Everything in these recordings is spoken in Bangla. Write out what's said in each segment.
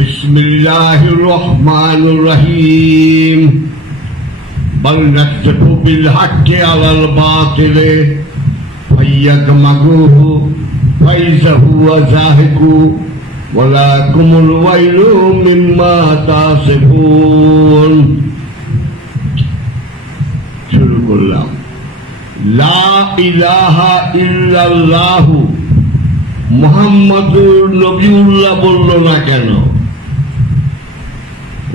بسم الله الرحمن الرحيم بل نكتب بالحق على الباطل فيدمغوه فإذا هو زاهق ولكم الويل مما تصفون শুরু করলাম লা ইলাহা ইল্লাল্লাহ মোহাম্মদুর নবিউল্লাহ বলল না কেন লা ইলাহা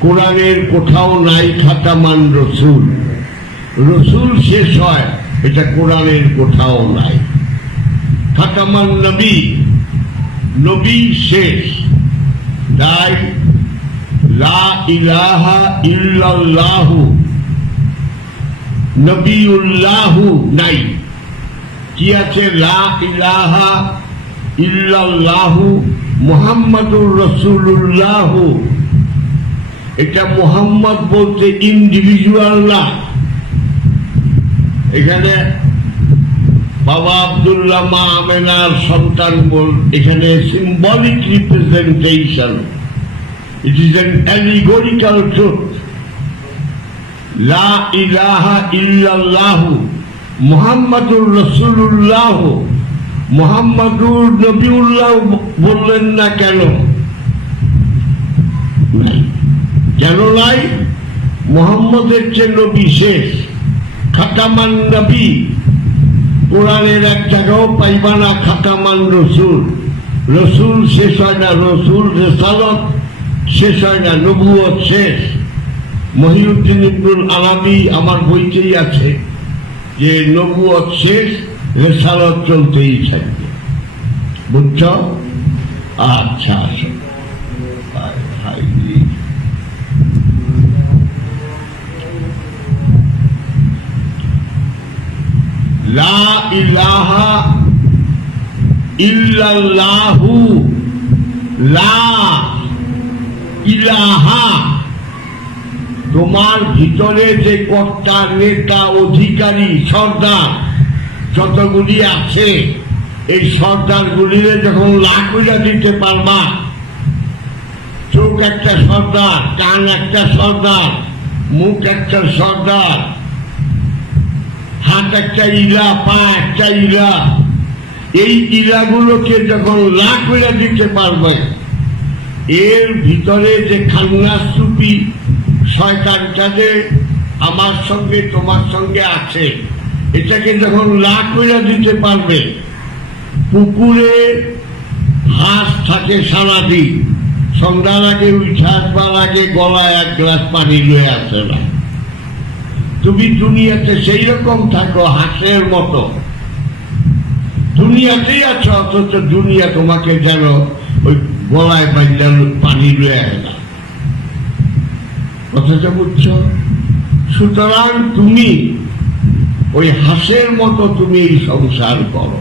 কোরআনের কোথাও নাই খাতামান রসুল। রসুল শেষ হয়, এটা কোরআনের কোথাও নাই। খাতামান নবী নবী শেষ। তাই লা ইলাহা ইল্লাল্লাহু, নবিউল্লাহু নাই। কি আছে? লা ইলাহা ইল্লাল্লাহু, মুহাম্মাদুর রাসূলুল্লাহ। এটা মোহাম্মদ বলতে ইন্ডিভিজুয়াল না। এখানে বাবা আব্দুল্লাহ মা আমেনার সন্তান বল এখানে symbolic representation it is an allegorical truth লা ইলাহা ইল্লাল্লাহু মুহাম্মাদুর রসুল্লাহ মোহাম্মদুর নবীউল্লাহ বললেন না কেন নাই। কেন নাই মোহাম্মদের চেয়ে নবী শেষ খাতামান নবী। কোরআনের এক জায়গাও পাইবা না খাতামান রসুল। রসুল শেষ হয় না রসুল রেসালত, শেষ হয় না নবুয়ত শেষ। মহিউদ্দিন ইবনুল আলামী আমার বইতেই আছে যে নবুয়ত শেষ, রেসালত চলতেই থাকবে। বুঝছ? আচ্ছা আসো লা ইলাহা লা ইলাহা। তোমার ভিতরে যে কর্তা, নেতা, অধিকারী, সর্দার যতগুলি আছে, এই সর্দারগুলিরে যখন লাকুইয়া দিতে পারবা, চোখ একটা সর্দার, কান একটা সর্দার, মুখ একটা সর্দার হাত একটা ইলা পা একটা ইলা এই ইলাগুলোকে যখন লাখ লাকুইয়া দিতে পারবে, এর ভিতরে যে খান্নাসুপি শয়তানটা যে আমার সঙ্গে, তোমার সঙ্গে আছে, এটাকে যখন না করে দিতে পারবে, পুকুরে হাঁস থাকে সারাদিন, সন্ধ্যার আগে উঠে আসবার আগে গলায় এক গ্লাস পানি লয়ে আসে না। তুমি দুনিয়াতে সেই রকম থাকো হাঁসের মতো। দুনিয়াতেই আছো, অথচ দুনিয়া তোমাকে যেন ওই গলায় বাইন্দার পানি লয়ে আসে না। কথাটা বুঝছ? সুতরাং তুমি ওই হাঁসের মতো তুমি এই সংসার করো।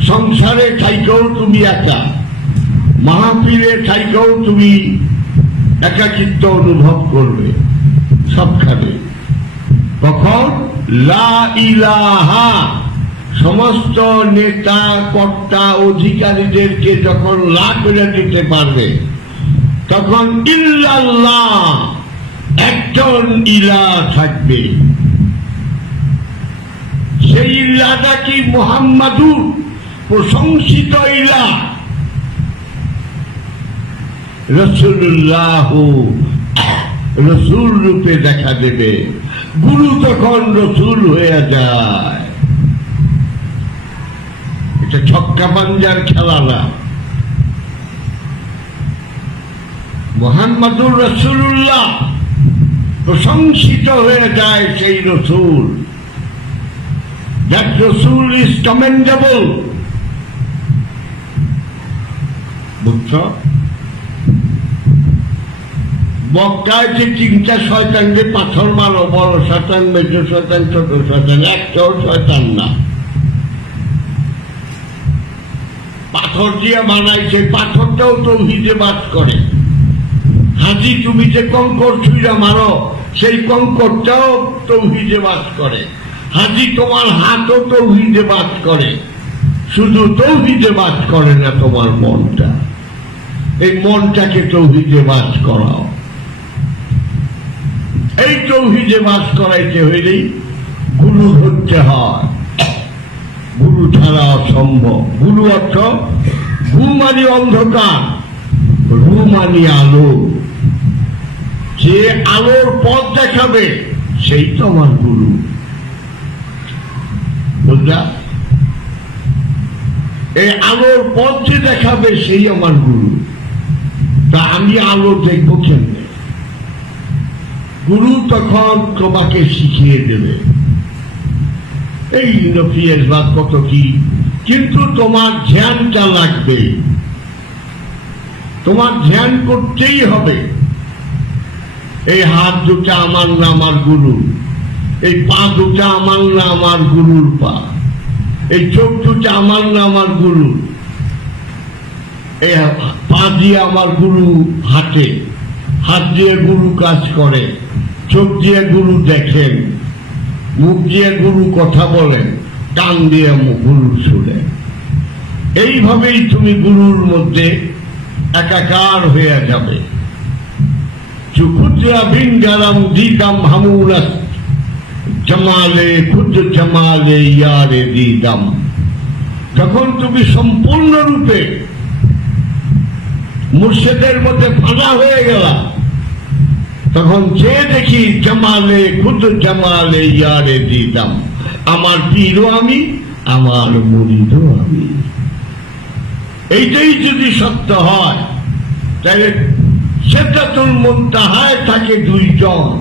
সংসারে থাইকেও তুমি একা। মাহফিলে থাইকেও তুমি একাকিত্ব অনুভব করবে সবখানে। তখন লা ইলাহা। সমস্ত নেতা, কর্তা, অধিকারীদেরকে যখন লা করে দিতে পারবে, তখন ইল্লাল্লাহ একজন ইলা থাকবে। সেই ইল্লাটা কি মোহাম্মদুর প্রশংসিত ইলা। রসুল্লাহ রসুল রূপে দেখা দেবে। গুরু তখন রসুল হয়ে যায়, এটা ছক্কা পাঞ্জার খেলা না। মোহাম্মদুর রসুল্লাহ প্রশংসিত হয়ে যায় সেই রসুল। দ্যাট রসুল ইজ কমেন্ডেবল বুঝছ? মক্কায় যে তিনটা শয়তানকে পাথর মারো, বড় শয়তান, মেজো শয়তান, ছোট শয়তান, একটাও শয়তান না। পাথর দিয়ে বানাইছে পাথরটাও তো হিজে বাস করে। হাজি, তুমি যে কঙ্কর ছুঁড়া মারো, সেই কঙ্করটাও তৌহিদে বাস করে। হাজি, তোমার হাতও তৌহিদে বাস করে। শুধু তৌহিদে বাস করে না তোমার মনটা। এই মনটাকে তৌহিদে বাস করাও। তৌহিদে বাস করাইতে হইলেই গুরু ধরতে হয়। গুরু ছাড়া অসম্ভব গুরু অর্থ ঘুমানি অন্ধকার রুমানি আলো। যে আলোর পথ দেখাবে, সেই তো আমার গুরু। বুঝলা? এই আলোর পথ যে দেখাবে, সেই আমার গুরু। তা আমি আলো দেখব কেমনে? গুরু তখন তোমাকে শিখিয়ে দেবে। এই নফিয়ের বা কত কি? কিন্তু তোমার ধ্যানটা লাগবে। তোমার ধ্যান করতেই হবে। এই হাত দুটা আমার না আমার গুরু। এই পা দুটা আমার না আমার গুরুর পা। এই চোখ দুটা আমার না আমার গুরু। এই পা দিয়ে আমার গুরু হাঁটে। হাত দিয়ে গুরু কাজ করে। চোখ দিয়ে গুরু দেখেন, মুখ দিয়ে গুরু কথা বলেন, কান দিয়ে গুরু শুনে এইভাবেই তুমি গুরুর মধ্যে একাকার হয়ে যাবে। চুকুদ্রা বিঙ্গারাম দিদাম হামুনাস, জমালে খুদ জমালে ইয়ারে দিদাম যখন তুমি সম্পূর্ণরূপে মুর্শেদের মধ্যে ফাঁকা হয়ে গেলা তখন যে দেখি জমালে, খুদ জমালে ইয়ারে দিদাম। আমার পীরও আমি, আমার মুরিদও আমি। এইটাই যদি সত্য হয়, তাহলে সেটাতুল মুনতাহায় থাকে দুইজন।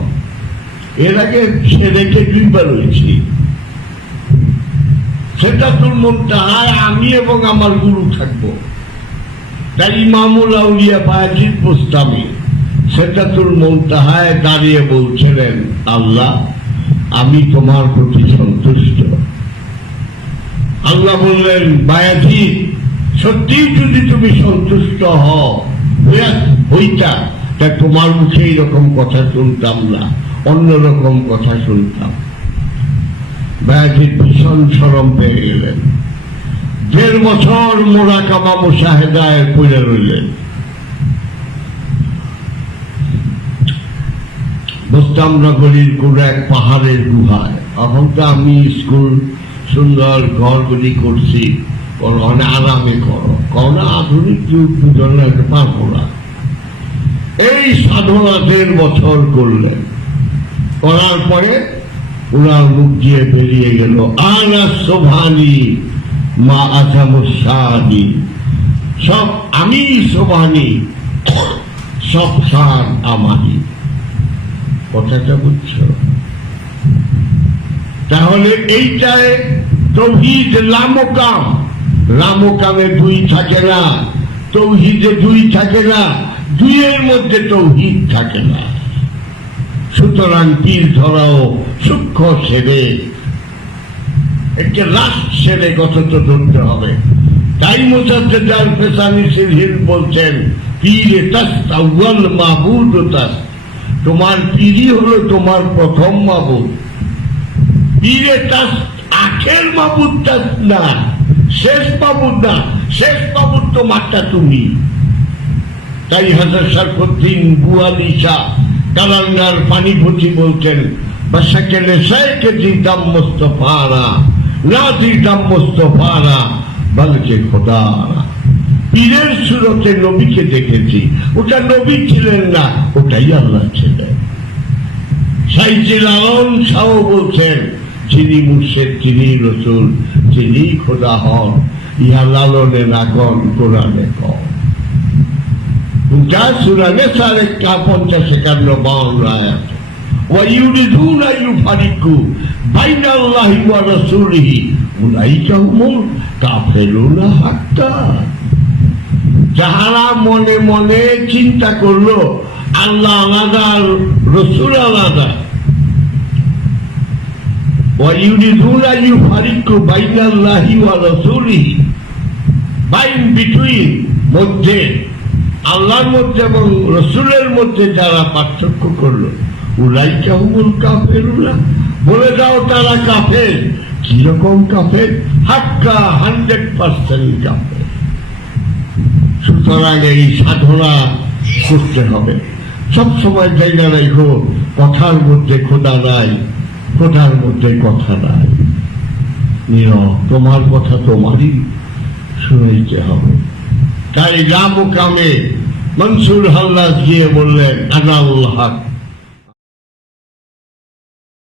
এর আগে ছেলেকে দুইবার হয়েছি। সেটাতুল মুনতাহায় আমি এবং আমার গুরু থাকব। তাই ইমামুল আউলিয়া বায়াজিদ বুস্তামি সেটাতুল মুনতাহায় দাঁড়িয়ে বলছিলেন, আল্লাহ, আমি তোমার প্রতি সন্তুষ্ট। আল্লাহ বললেন বায়াজিদ সত্যি যদি তুমি সন্তুষ্ট হইতা তা তোমার মুখে এইরকম কথা শুনতাম না, অন্যরকম কথা শুনতাম। বায়াজিদ ভীষণ সরম পেয়ে গেলেন। দেড় বছর মোরাকামা মুশাহেদায় পড়ে রইলেন। বসতাম নগরীর কোন এক পাহাড়ের গুহায়। তো আমি স্কুল সুন্দর ঘরগুলি করছি করো, অনেক আরামে করো করোনা আধুনিক যুগ দুজনে পারব না। এই সাধনা দেড় বছর করলেন। করার পরে ওনার মুখ দিয়ে বেরিয়ে গেল আনা শোভানি মা আসামুসানি সব আমি শোভানি সব সার আমারই। কথাটা বুঝছ? তাহলে এইটায় তৌহিদ লামকাম। লামকামে দুই থাকে না, তৌহিদে দুই থাকে না, দুইয়ের মধ্যে তৌহিদ থাকে না। সুতরাং পীর ধরাও সূক্ষ্ম সেরে একটি লাস্ট সেরে গঠন ধরতে হবে। তাই মুসাদ্দার পেশানি সিরহিন বলছেন, পীরে তাস আউয়াল মাহবুদ তাস তোমার পীরই হলো তোমার প্রথম মাহবুদ পীরে তাস, আখের মাহবুদ তাস না, শেষ মাহবুদ না, শেষ মাহবুদ তোমারটা তুমি। তাই হাজার সারফুদ্দিন বুয়ালিশা কালান্ডার পানিপতি বলতেন বাসাকে নেশাইকে দিতাম মোস্তফারা, না দিতাম মোস্তফারা বলছে খোদারা। পীরের সুরতে নবীকে দেখেছি ওটা নবী ছিলেন না ওটাই আল্লাহ ছিলেন সাইজি লালন শাহ বলছেন যিনি মুর্শেদ তিনি রসুল তিনি খোদা হন ইহা লালনে নাগন কোরআনে কন যা সুরানে সাড়ে কা পঞ্চাশ একান্ন বাউন্ন আয়াত ويريدون أن يفرقوا بين الله ورسوله أولئك هم الكافرون حقا যাহারা মনে মনে চিন্তা করলো আল্লাহ আলাদা আর রসুল আলাদা ويريدون أن يفرقوا بين الله ورسوله বাইন বিটুইন মধ্যে আল্লাহর মধ্যে এবং রসুলের মধ্যে যারা পার্থক্য করলো উলাই কাহুল কাফেরুলা বলে দাও তারা কাফের কিরকম কাফের হাক্কা হান্ড্রেড পার্সেন্ট কাফের সুতরাং এই সাধনা করতে হবে। সবসময় জায়গা রেখো কথার মধ্যে খোদা নাই, খোদার মধ্যে কথা নাই। তোমার কথা তোমারই শুনাইতে হবে। তাই রাম কামে মনসুর হাল্লাস গিয়ে বললেন, আনাল হক।